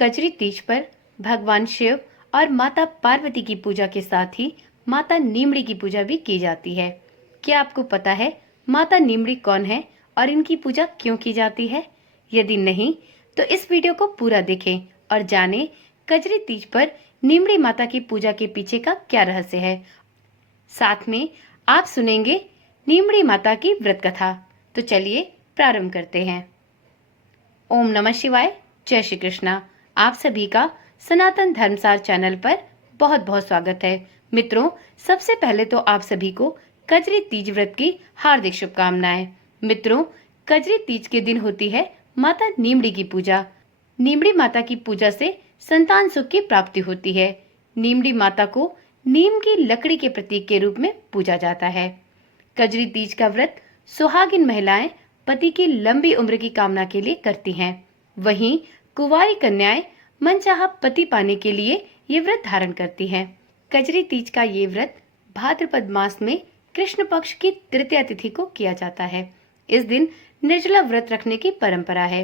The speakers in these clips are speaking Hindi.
कजरी तीज पर भगवान शिव और माता पार्वती की पूजा के साथ ही माता नीमड़ी की पूजा भी की जाती है। क्या आपको पता है माता नीमड़ी कौन है और इनकी पूजा क्यों की जाती है? यदि नहीं तो इस वीडियो को पूरा देखें और जानें कजरी तीज पर नीमड़ी माता की पूजा के पीछे का क्या रहस्य है। साथ में आप सुनेंगे नीमड़ी माता की व्रत कथा। तो चलिए प्रारंभ करते हैं। ओम नमः शिवाय, जय श्री कृष्णा। आप सभी का सनातन धर्मसार चैनल पर बहुत बहुत स्वागत है। मित्रों, सबसे पहले तो आप सभी को कजरी तीज व्रत की हार्दिक शुभकामनाएं। मित्रों, कजरी तीज के दिन होती है माता नीमड़ी की पूजा। नीमड़ी माता की पूजा से संतान सुख की प्राप्ति होती है। नीमड़ी माता को नीम की लकड़ी के प्रतीक के रूप में पूजा जाता है। कजरी तीज का व्रत सुहागिन महिलाएं पति की लंबी उम्र की कामना के लिए करती हैं। वहीं कुंवारी कन्याएं मनचाहा पति पाने के लिए ये व्रत धारण करती हैं। कजरी तीज का ये व्रत भाद्रपद मास में कृष्ण पक्ष की तृतीया तिथि को किया जाता है। इस दिन निर्जला व्रत रखने की परंपरा है।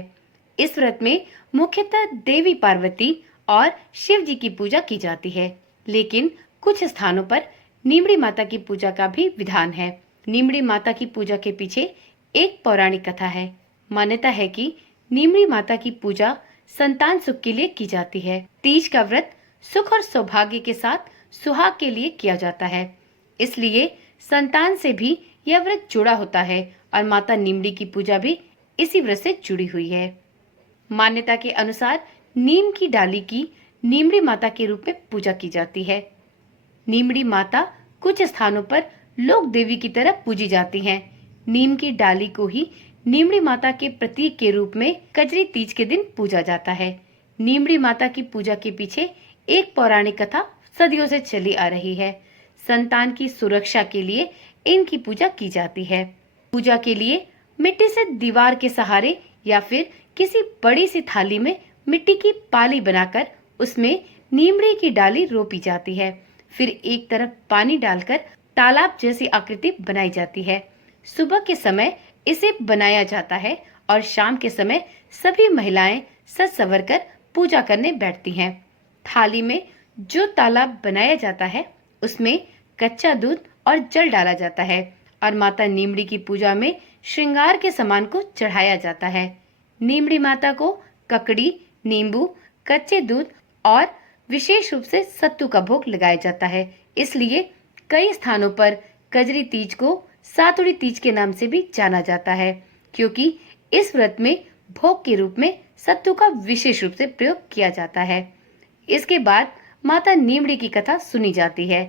इस व्रत में मुख्यतः देवी पार्वती और शिव जी की पूजा की जाती है, लेकिन कुछ स्थानों पर नीमड़ी माता की पूजा का भी विधान है। नीमड़ी माता की पूजा के पीछे एक पौराणिक कथा है। मान्यता है कि नीमड़ी माता की पूजा संतान सुख के लिए की जाती है। तीज का व्रत सुख और सौभाग्य के साथ सुहाग के लिए किया जाता है, इसलिए संतान से भी यह व्रत जुड़ा होता है और माता नीमड़ी की पूजा भी इसी व्रत से जुड़ी हुई है। मान्यता के अनुसार नीम की डाली की नीमड़ी माता के रूप में पूजा की जाती है। नीमड़ी माता कुछ स्थानों पर लोक देवी की तरह पूजी जाती हैं। नीम की डाली को ही नीमड़ी माता के प्रतीक के रूप में कजरी तीज के दिन पूजा जाता है। नीमड़ी माता की पूजा के पीछे एक पौराणिक कथा सदियों से चली आ रही है। संतान की सुरक्षा के लिए इनकी पूजा की जाती है। पूजा के लिए मिट्टी से दीवार के सहारे या फिर किसी बड़ी सी थाली में मिट्टी की पाली बनाकर उसमें नीमड़ी की डाली रोपी जाती है। फिर एक तरफ पानी डालकर तालाब जैसी आकृति बनाई जाती है। सुबह के समय इसे बनाया जाता है और शाम के समय सभी महिलाएं सज संवर कर पूजा करने बैठती हैं। थाली में जो तालाब बनाया जाता है उसमें कच्चा दूध और जल डाला जाता है और माता नीमड़ी की पूजा में श्रृंगार के सामान को चढ़ाया जाता है। नीमड़ी माता को ककड़ी, नींबू, कच्चे दूध और विशेष रूप से सत्तू का भोग लगाया जाता है। इसलिए कई स्थानों पर कजरी तीज को सातुड़ी तीज के नाम से भी जाना जाता है, क्योंकि इस व्रत में भोग के रूप में सत्तू का विशेष रूप से प्रयोग किया जाता है। इसके बाद माता नीमड़ी की कथा सुनी जाती है।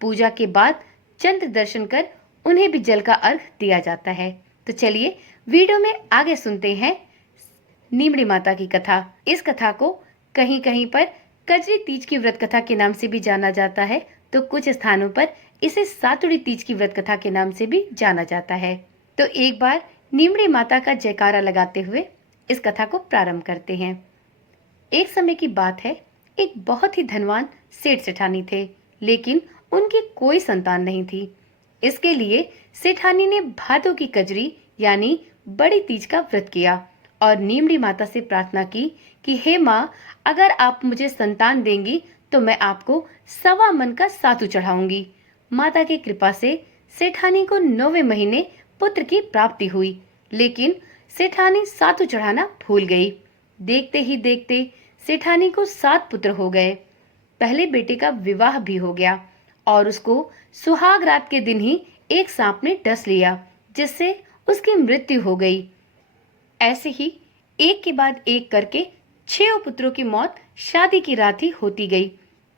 पूजा के बाद चंद्र दर्शन कर उन्हें भी जल का अर्घ दिया जाता है। तो चलिए वीडियो में आगे सुनते हैं नीमड़ी माता की कथा। इस कथा को कहीं कहीं पर कजरी तीज की व्रत कथा के नाम से भी जाना जाता है, तो कुछ स्थानों पर इसे सातुड़ी तीज की व्रत कथा के नाम से भी जाना जाता है। तो एक बार नीमड़ी माता का जयकारा लगाते हुए इस कथा को प्रारंभ करते हैं। एक समय की बात है, एक बहुत ही धनवान सेठ सेठानी थे, लेकिन उनकी कोई संतान नहीं थी। इसके लिए सेठानी ने भादों की कजरी यानी बड़ी तीज का व्रत किया और नीमड़ी माता से प्रार्थना की कि हे माँ, अगर आप मुझे संतान देंगी तो मैं आपको 1.25 मन का सातू चढ़ाऊंगी। माता की कृपा से सेठानी को 9वें महीने पुत्र की प्राप्ति हुई, लेकिन सेठानी सातू चढ़ाना भूल गई। देखते ही देखते सेठानी को 7 पुत्र हो गए। पहले बेटे का विवाह भी हो गया और उसको सुहाग रात के दिन ही एक सांप ने डस लिया, जिससे उसकी मृत्यु हो गई। ऐसे ही एक के बाद एक करके 6 पुत्रों की मौत शादी की रात ही होती गई।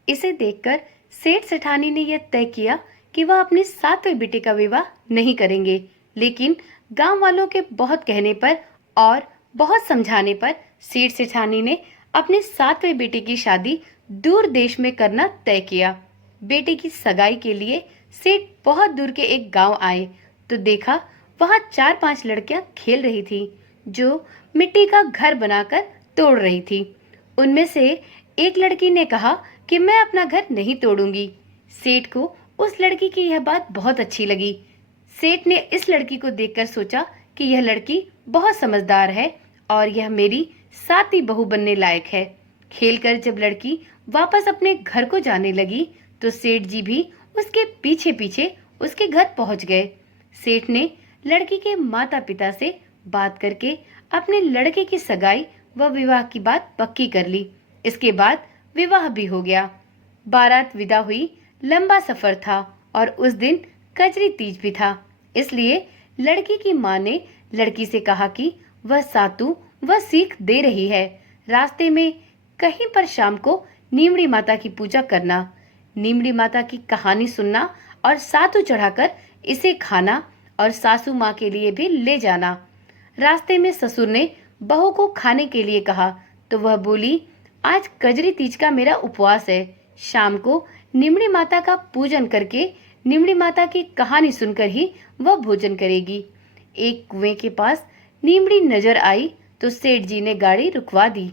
इसे देखकर सेठ सेठानी ने यह तय किया कि वह अपने 7वें बेटे का विवाह नहीं करेंगे, लेकिन गांव वालों के बहुत कहने पर और बहुत समझाने पर सेठ सेठानी ने अपने 7वें बेटे की शादी दूर देश में करना तय किया। बेटे की सगाई के लिए सेठ बहुत दूर के एक गांव आए तो देखा वहां 4-5 लड़कियां खेल रही थी, जो मिट्टी का घर बनाकर तोड़ रही थी। उनमें से एक लड़की ने कहा कि मैं अपना घर नहीं तोड़ूंगी। सेठ को उस लड़की की यह बात बहुत अच्छी लगी। सेठ ने इस लड़की को देखकर सोचा कि यह लड़की बहुत समझदार है और यह मेरी 7वीं बहू बनने लायक है, खेलकर जब लड़की वापस अपने घर को जाने लगी तो सेठ जी भी उसके पीछे पीछे उसके घर पहुंच गए। सेठ ने लड़की के माता पिता से बात करके अपने लड़के की सगाई व विवाह की बात पक्की कर ली। इसके बाद विवाह भी हो गया। बारात विदा हुई। लंबा सफर था और उस दिन कजरी तीज भी था, इसलिए लड़की की माँ ने लड़की से कहा कि वह सातू वह सीख दे रही है, रास्ते में कहीं पर शाम को नीमड़ी माता की पूजा करना, नीमड़ी माता की कहानी सुनना और सातू चढ़ाकर इसे खाना और सासू माँ के लिए भी ले जाना। रास्ते में ससुर ने बहू को खाने के लिए कहा तो वह बोली, आज कजरी तीज का मेरा उपवास है, शाम को नीमड़ी माता का पूजन करके नीमड़ी माता की कहानी सुनकर ही वह भोजन करेगी। एक कुएं के पास नीमड़ी नजर आई तो सेठ जी ने गाड़ी रुकवा दी।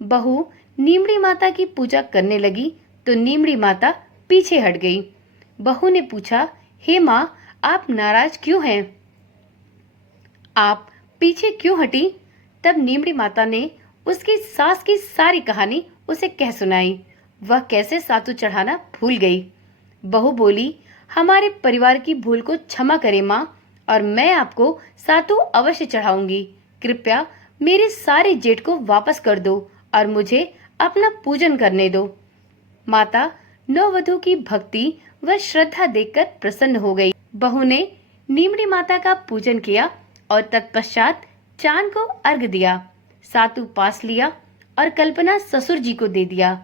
बहू नीमड़ी माता की पूजा करने लगी तो नीमड़ी माता पीछे हट गई। बहू ने पूछा, हे माँ, आप नाराज क्यों हैं? आप पीछे क्यों हटी? तब नीमड़ी माता ने उसकी सास की सारी कहानी उसे कह सुनाई। वह कैसे सातू चढ़ाना भूल गई। बहू बोली, हमारे परिवार की भूल को क्षमा करे माँ, और मैं आपको सातू अवश्य चढ़ाऊंगी। कृपया मेरे सारे जेठ को वापस कर दो और मुझे अपना पूजन करने दो। माता नववधू की भक्ति व श्रद्धा देखकर प्रसन्न हो गई। बहू ने नीमड़ी माता का पूजन किया और तत्पश्चात चांद को अर्घ दिया। सातू पास लिया और कल्पना ससुर जी को दे दिया।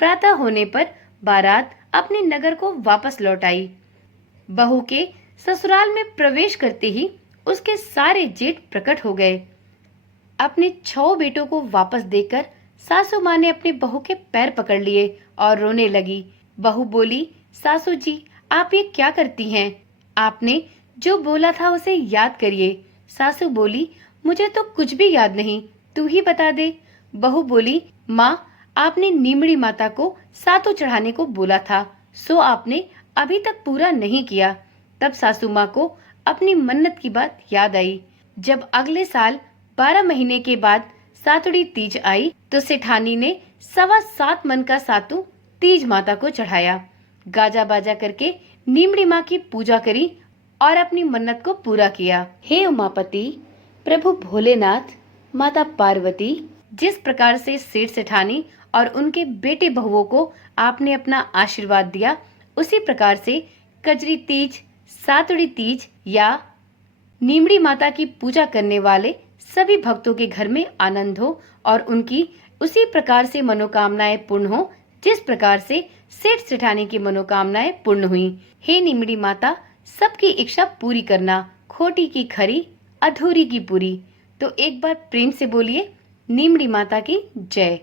प्रातः होने पर बारात अपने नगर को वापस लौट आई। बहू के ससुराल में प्रवेश करते ही उसके सारे जेठ प्रकट हो गए। अपने 6 बेटों को वापस देकर सासू माँ ने अपने बहू के पैर पकड़ लिए और रोने लगी। बहू बोली, सासू जी, आप ये क्या करती हैं? आपने जो बोला था उसे याद करिए। सासू बोली, मुझे तो कुछ भी याद नहीं, तू ही बता दे। बहू बोली, माँ, आपने नीमड़ी माता को सातू चढ़ाने को बोला था, सो आपने अभी तक पूरा नहीं किया। तब सासू माँ को अपनी मन्नत की बात याद आई। जब अगले साल 12 महीने के बाद सातुड़ी तीज आई तो सेठानी ने 7.25 मन का सातू तीज माता को चढ़ाया। गाजा बाजा करके नीमड़ी माँ की पूजा करी और अपनी मन्नत को पूरा किया। हे उमापति, प्रभु भोलेनाथ, माता पार्वती, जिस प्रकार से सेठ सेठानी और उनके बेटे बहुओं को आपने अपना आशीर्वाद दिया, उसी प्रकार से कजरी तीज, सातुड़ी तीज या नीमड़ी माता की पूजा करने वाले सभी भक्तों के घर में आनंद हो और उनकी उसी प्रकार से मनोकामनाएं पूर्ण हो जिस प्रकार से सेठ सेठानी की मनोकामनाएं पूर्ण हुई। हे नीमड़ी माता, सबकी इच्छा पूरी करना, खोटी की खरी, अधूरी की पूरी। तो एक बार प्रेम से बोलिए, नीमड़ी माता की जय।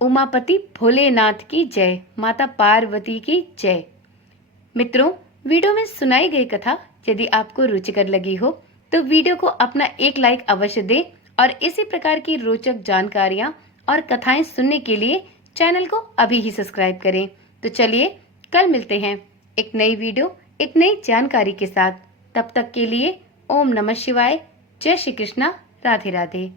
उमापति भोलेनाथ की जय। माता पार्वती की जय। मित्रों, वीडियो में सुनाई गई कथा यदि आपको रुचिकर लगी हो तो वीडियो को अपना एक लाइक अवश्य दें और इसी प्रकार की रोचक जानकारियां और कथाएं सुनने के लिए चैनल को अभी ही सब्सक्राइब करें। तो चलिए कल मिलते हैं एक नई वीडियो, एक नई जानकारी के साथ। तब तक के लिए ओम नमः शिवाय, जय श्री कृष्णा, राधे राधे।